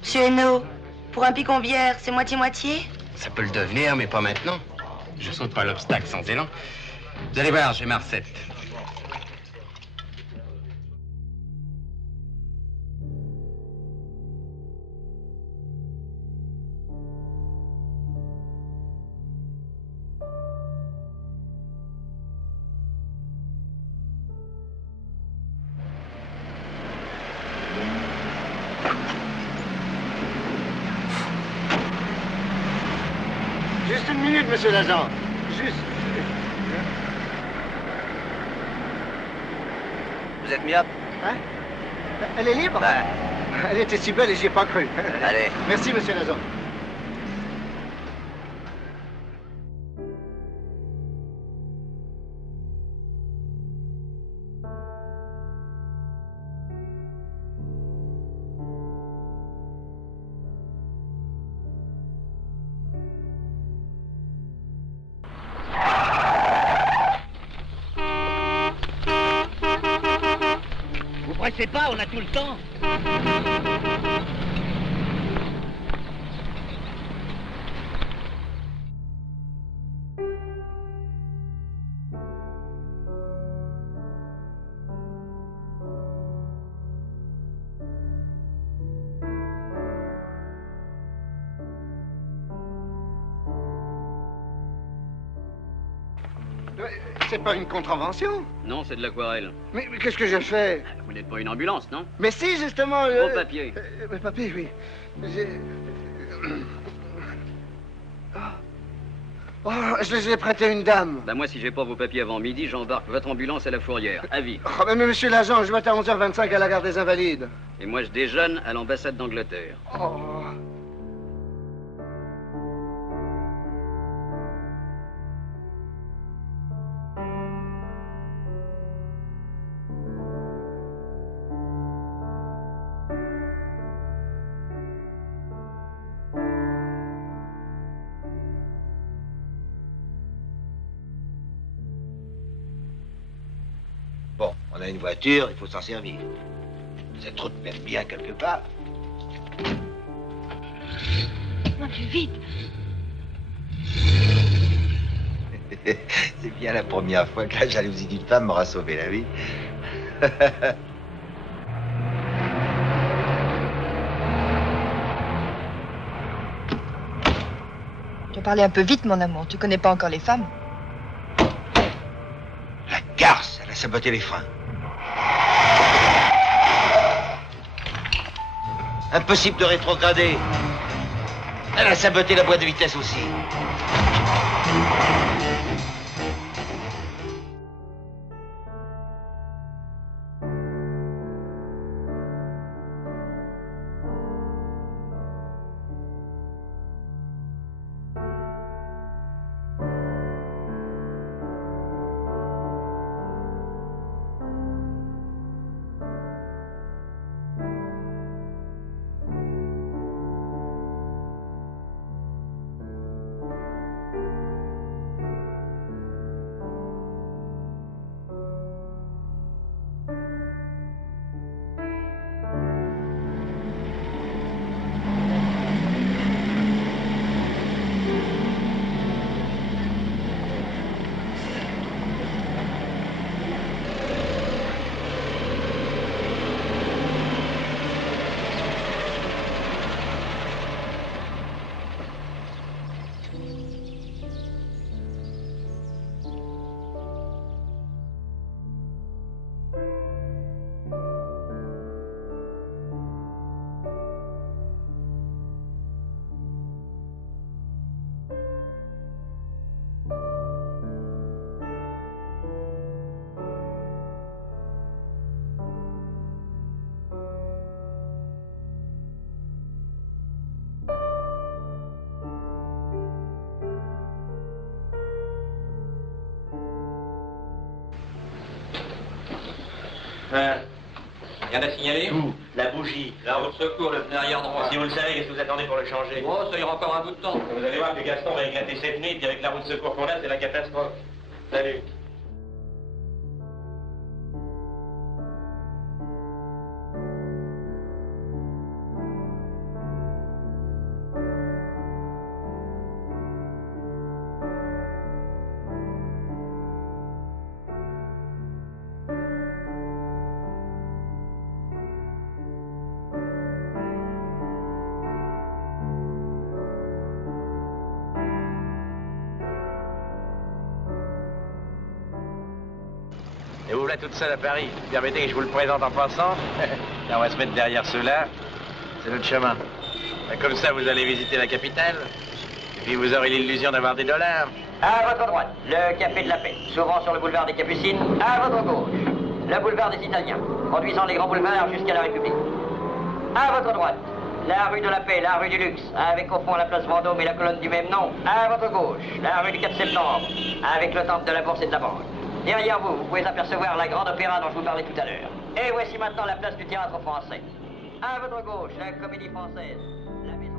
Monsieur Hainaut, pour un picombière, c'est moitié-moitié? Ça peut le devenir, mais pas maintenant. Je saute pas l'obstacle sans élan. Vous allez voir, j'ai ma recette. Juste une minute, monsieur l'agent. Juste. Vous êtes myope? Hein? Elle est libre? Ouais. Elle était si belle et j'y ai pas cru. Allez. Merci, monsieur l'agent. Pressez pas, on a tout le temps. C'est pas une contravention? Non, c'est de l'aquarelle. Mais qu'est-ce que j'ai fait? Vous n'êtes pas une ambulance, non? Mais si, justement... Vos papiers. Mes papiers, oui. J'ai... Oh, je les ai prêtés à une dame. Ben moi, si j'ai pas vos papiers avant midi, j'embarque votre ambulance à la Fourrière. Avis. Oh, mais monsieur l'agent, je vais être à 11h25 à la gare des Invalides. Et moi, je déjeune à l'ambassade d'Angleterre. Oh... Bon, on a une voiture, il faut s'en servir. Cette route mène bien quelque part. Non, plus vite. C'est bien la première fois que la jalousie d'une femme m'aura sauvé la vie. Tu as parlé un peu vite, mon amour. Tu connais pas encore les femmes. La garce, elle a saboté les freins. Impossible de rétrograder. Elle a saboté la boîte de vitesse aussi. Rien à signaler? Tout. La bougie. La roue de secours, le pneu arrière droit. Si vous le savez, qu'est-ce que vous attendez pour le changer? Oh, ça ira encore un bout de temps. Vous allez voir que Gaston va éclater cette nuit, puis avec la roue de secours qu'on a, c'est la catastrophe. Salut. là toute seule à Paris. Permettez que je vous le présente en passant. Là, on va se mettre derrière ceux-là. C'est notre chemin. Comme ça, vous allez visiter la capitale. Et puis vous aurez l'illusion d'avoir des dollars. À votre droite, le Café de la Paix, souvent sur le boulevard des Capucines. À votre gauche, le boulevard des Italiens, conduisant les grands boulevards jusqu'à la République. À votre droite, la rue de la Paix, la rue du Luxe, avec au fond la place Vendôme et la colonne du même nom. À votre gauche, la rue du 4 septembre, avec le temple de la Bourse et de la Banque. Derrière vous, vous pouvez apercevoir la grande opéra dont je vous parlais tout à l'heure. Et voici maintenant la place du théâtre français. À votre gauche, la Comédie Française, la maison...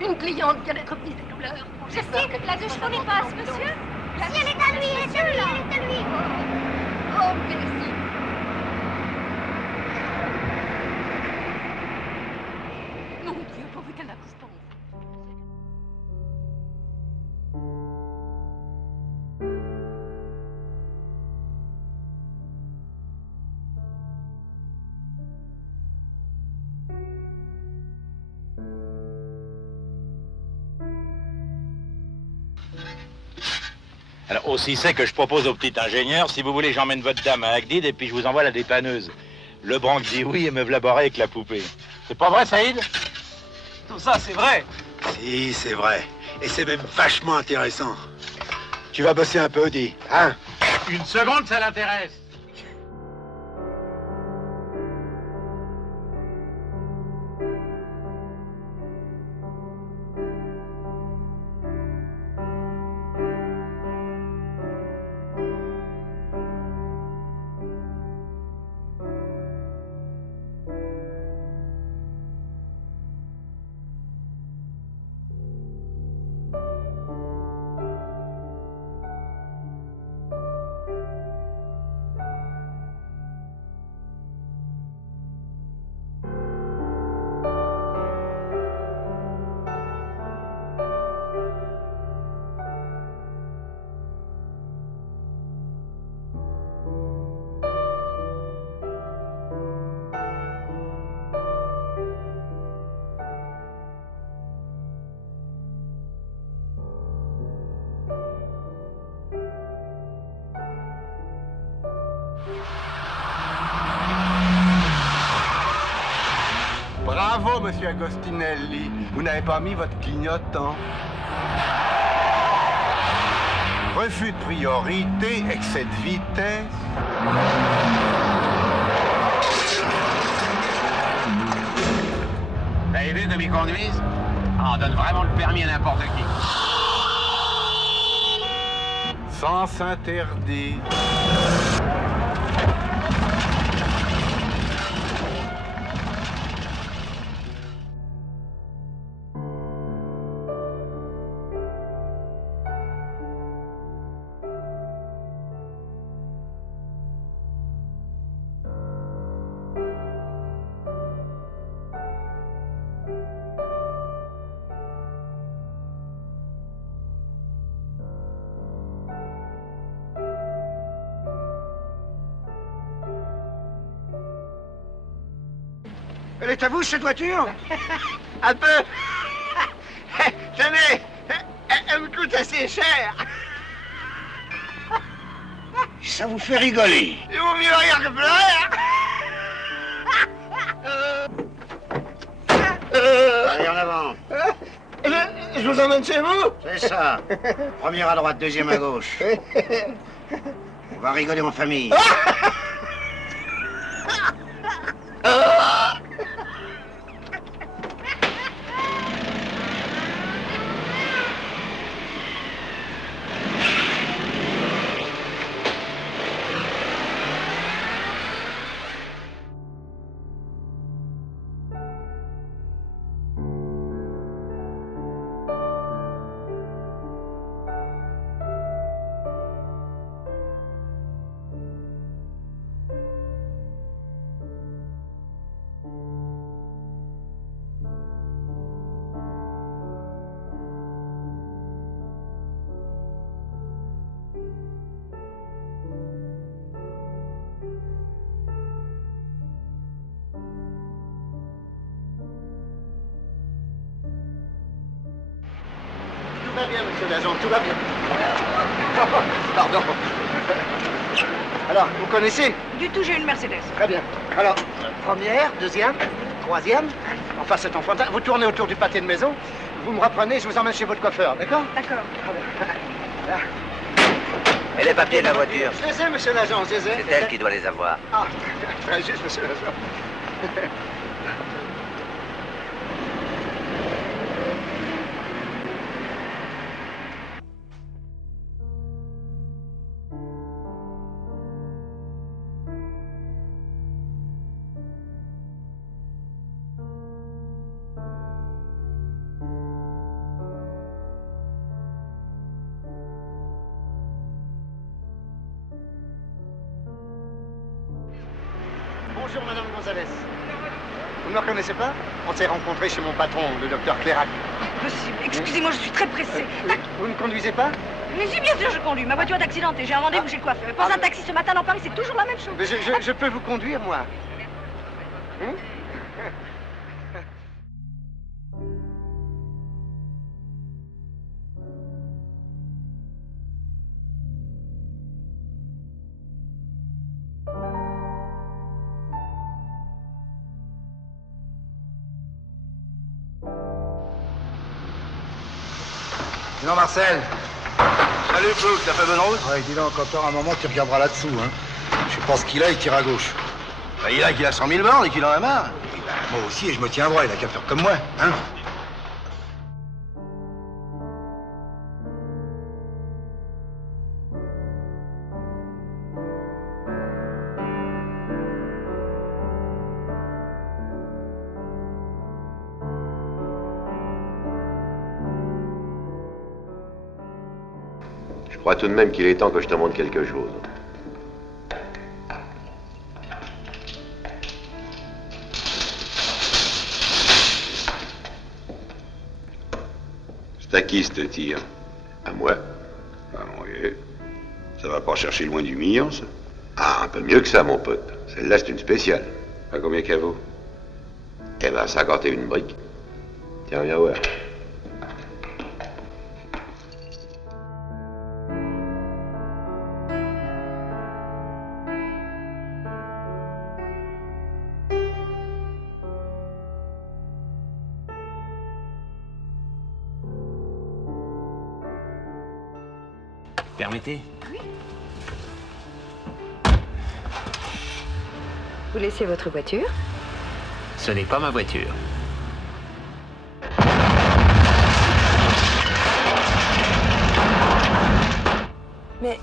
Une cliente vient d'être prise de douleur. Je sais que la douche qu'on y passe, monsieur. Si elle est à lui, elle est à lui, elle est à lui. Oh, merci. Mon Dieu, pourvu qu'elle n'accouche pas. Alors, aussi c'est que je propose au petit ingénieur, si vous voulez, j'emmène votre dame à Agdid et puis je vous envoie la dépanneuse. Le branque dit oui et me v'là barré avec la poupée. C'est pas vrai, Saïd? Tout ça, c'est vrai. Si, c'est vrai. Et c'est même vachement intéressant. Tu vas bosser un peu, dis, hein? Une seconde, ça l'intéresse. Bravo, monsieur Agostinelli. Vous n'avez pas mis votre clignotant. Refus de priorité, excès de vitesse. T'as aidé de m'y conduire? Ah, on donne vraiment le permis à n'importe qui. Sens interdit. Elle est à vous, cette voiture? Un peu. Tenez, elle me coûte assez cher. Ça vous fait rigoler. Il vaut mieux rire que pleurer. Allez, en avant. Je vous emmène chez vous? C'est ça. Première à droite, deuxième à gauche. On va rigoler en famille. Tout va bien, monsieur l'agent, tout va bien. Pardon. Alors, vous connaissez? Du tout, j'ai une Mercedes. Très bien. Alors, première, deuxième, troisième. Enfin, c'est enfantin. Vous tournez autour du pâté de maison, vous me reprenez, je vous emmène chez votre coiffeur, d'accord? D'accord. Et les papiers de la voiture? Je les ai, monsieur l'agent, je les ai. C'est elle qui doit les avoir. Ah, très juste, monsieur l'agent. Bonjour, madame Gonzalez. Vous ne me reconnaissez pas? On s'est rencontrés chez mon patron, le docteur Clérac. Impossible. Excusez-moi, je suis très pressée. Vous ne conduisez pas? Mais si, bien sûr, je conduis. Ma voiture est accidentée. J'ai un rendez-vous chez le coiffeur. Prends un taxi ce matin dans Paris, c'est toujours la même chose. Mais je peux vous conduire, moi. Hein? Non, Marcel. Salut, Flouc, t'as fait bonne route? Ouais, dis donc, encore un moment, tu regarderas là-dessous, hein. Je pense qu'il a, il tire à gauche. Bah, il a qu'il a 100 000 bornes et qu'il en a marre. Moi aussi, et je me tiens droit, il a qu'à faire comme moi, hein. Je crois tout de même qu'il est temps que je te montre quelque chose. C'est à qui ce tir? À moi? Ah oui. Ça va pas chercher loin du million, ça? Ah, un peu mieux que ça, mon pote. Celle-là, c'est une spéciale. À combien qu'elle vaut? Eh ben, 51 briques. Tiens, viens voir. Permettez? Oui. Vous laissez votre voiture? Ce n'est pas ma voiture. Mais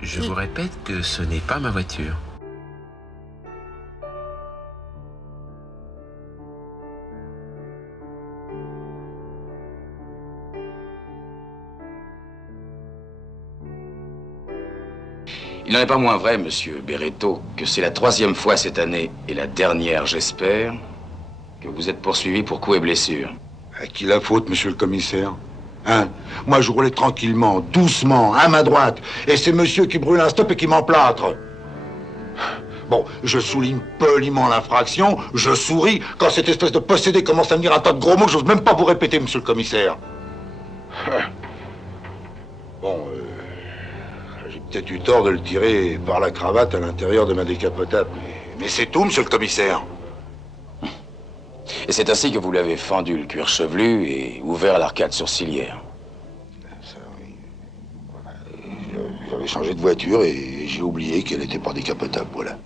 Je vous répète que ce n'est pas ma voiture. Il n'en est pas moins vrai, monsieur Berretto, que c'est la 3e fois cette année, et la dernière, j'espère, que vous êtes poursuivi pour coups et blessures. À qui la faute, monsieur le commissaire? Hein? Moi, je roulais tranquillement, doucement, à ma droite, et c'est monsieur qui brûle un stop et qui m'emplâtre. Bon, je souligne poliment l'infraction, je souris quand cette espèce de possédé commence à me dire un tas de gros mots que j'ose même pas vous répéter, monsieur le commissaire. Bon, j'ai peut-être eu tort de le tirer par la cravate à l'intérieur de ma décapotable, mais c'est tout, monsieur le commissaire. Et c'est ainsi que vous l'avez fendu le cuir chevelu et ouvert l'arcade sourcilière. Ça, oui. J'avais changé de voiture et j'ai oublié qu'elle n'était pas décapotable, voilà.